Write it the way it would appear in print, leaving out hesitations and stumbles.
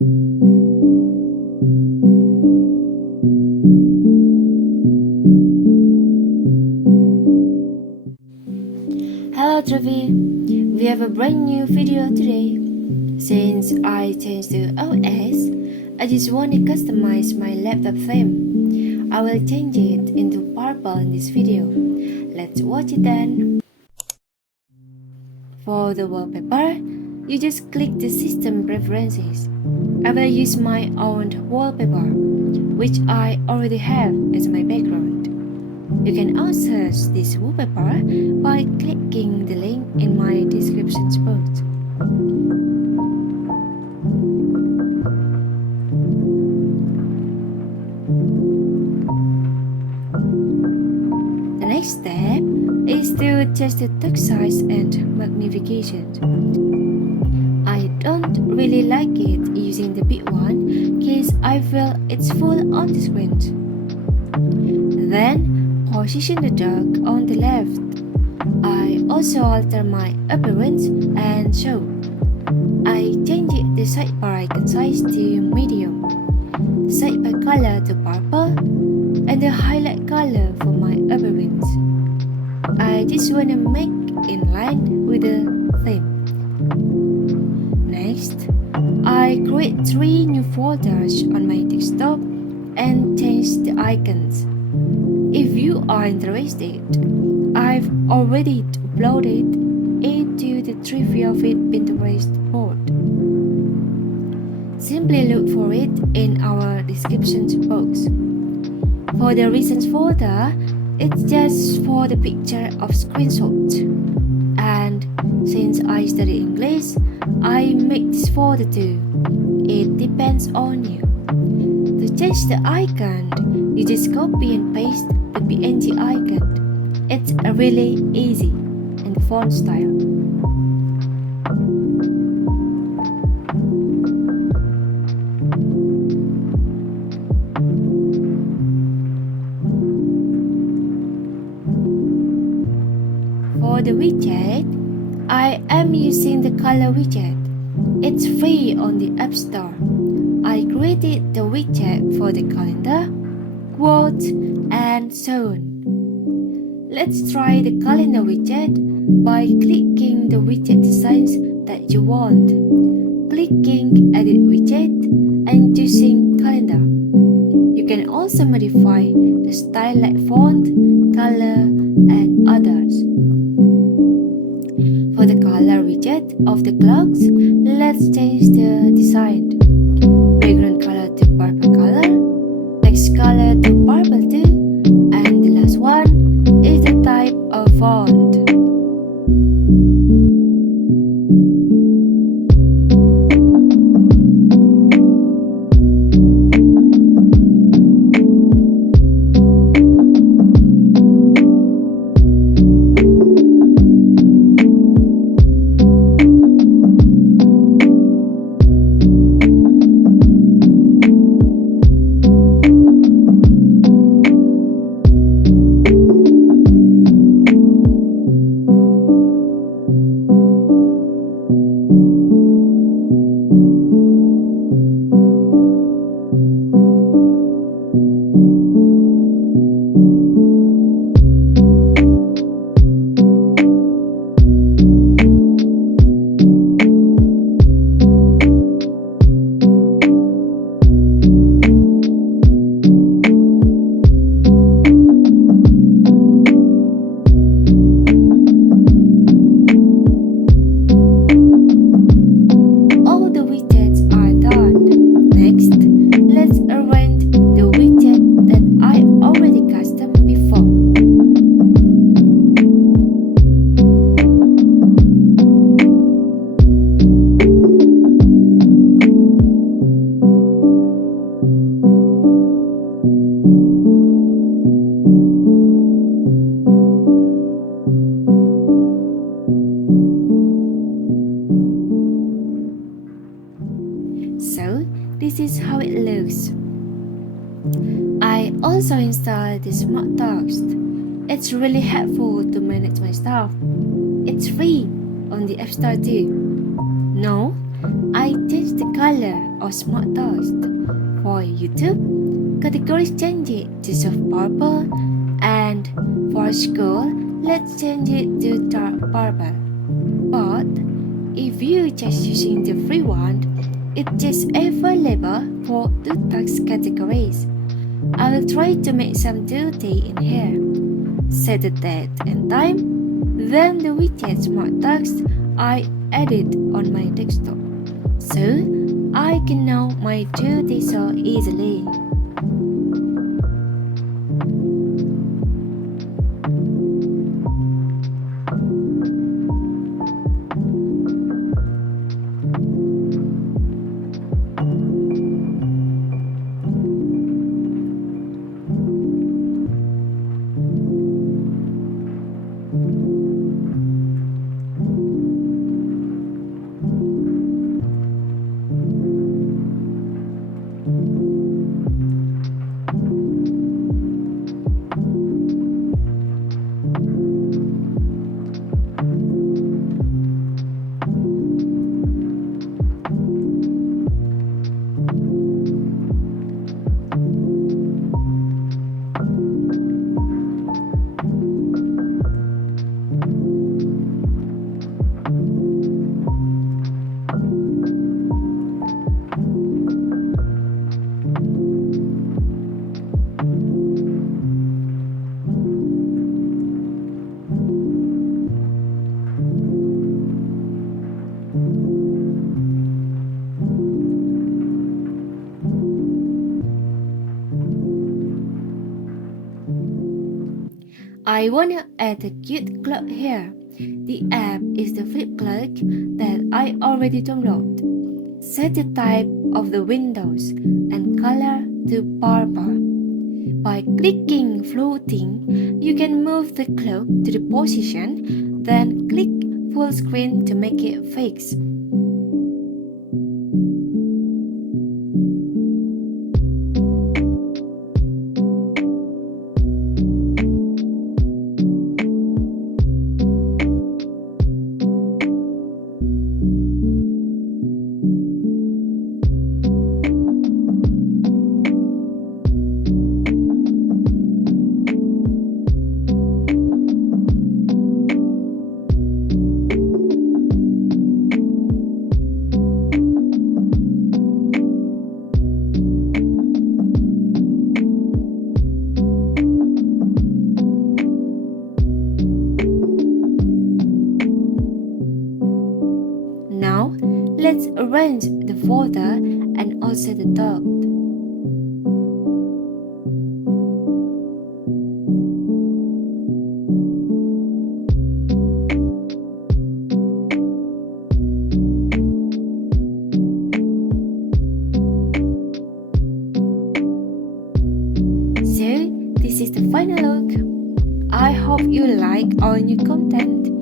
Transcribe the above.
Hello Travi, we have a brand new video today. Since I changed to OS, I just want to customize my laptop theme. I will change it into purple in this video. Let's watch it then. For the wallpaper, you just click the system preferences. I will use my own wallpaper, which I already have as my background. You can access this wallpaper by clicking the link in my description box. The next step is to adjust the text size and magnification. I don't really like it using the big one because I feel it's full on the screen. Then position the dog on the left. I also alter my appearance and show. I change the sidebar icon size to medium, the sidebar color to purple, and the highlight color for my appearance. I just wanna make in line with the theme. Next, I create 3 new folders on my desktop and change the icons. If you are interested, I've already uploaded it to the Trivia Fit Pinterest board. Simply look for it in our description box. For the reasons folder, it's just for the picture of screenshots. And since I study English, I make this folder too. It depends on you. To change the icon, you just copy and paste the PNG icon. It's really easy and font style. For the widget, I am using the color widget. It's free on the App Store. I created the widget for the calendar, quotes, and so on. Let's try the calendar widget by clicking the widget designs that you want, clicking Edit Widget, and choosing Calendar. You can also modify the style like font, color, and others. For the color widget of the clocks, let's change the design. Background color to purple color, text color to purple too, and the last one is the type of font. So this is how it looks. I also installed the Smart Text. It's really helpful to manage my stuff. It's free on the App Store too. Now, I changed the color of smart text. For YouTube, categories change it to soft purple, and for school, let's change it to dark purple. But if you're just using the free one, it's just available for two text categories. I will try to make some duty in here. Set the date and time, then the widget smart text I added on my desktop. So I can know my duty so easily. I wanna add a cute clock here. The app is the flip clock that I already downloaded. Set the type of the windows and color to purple. By clicking floating, you can move the clock to the position, then click full screen to make it fixed. Now, let's arrange the folder and also the dog. So, this is the final look. I hope you like our new content.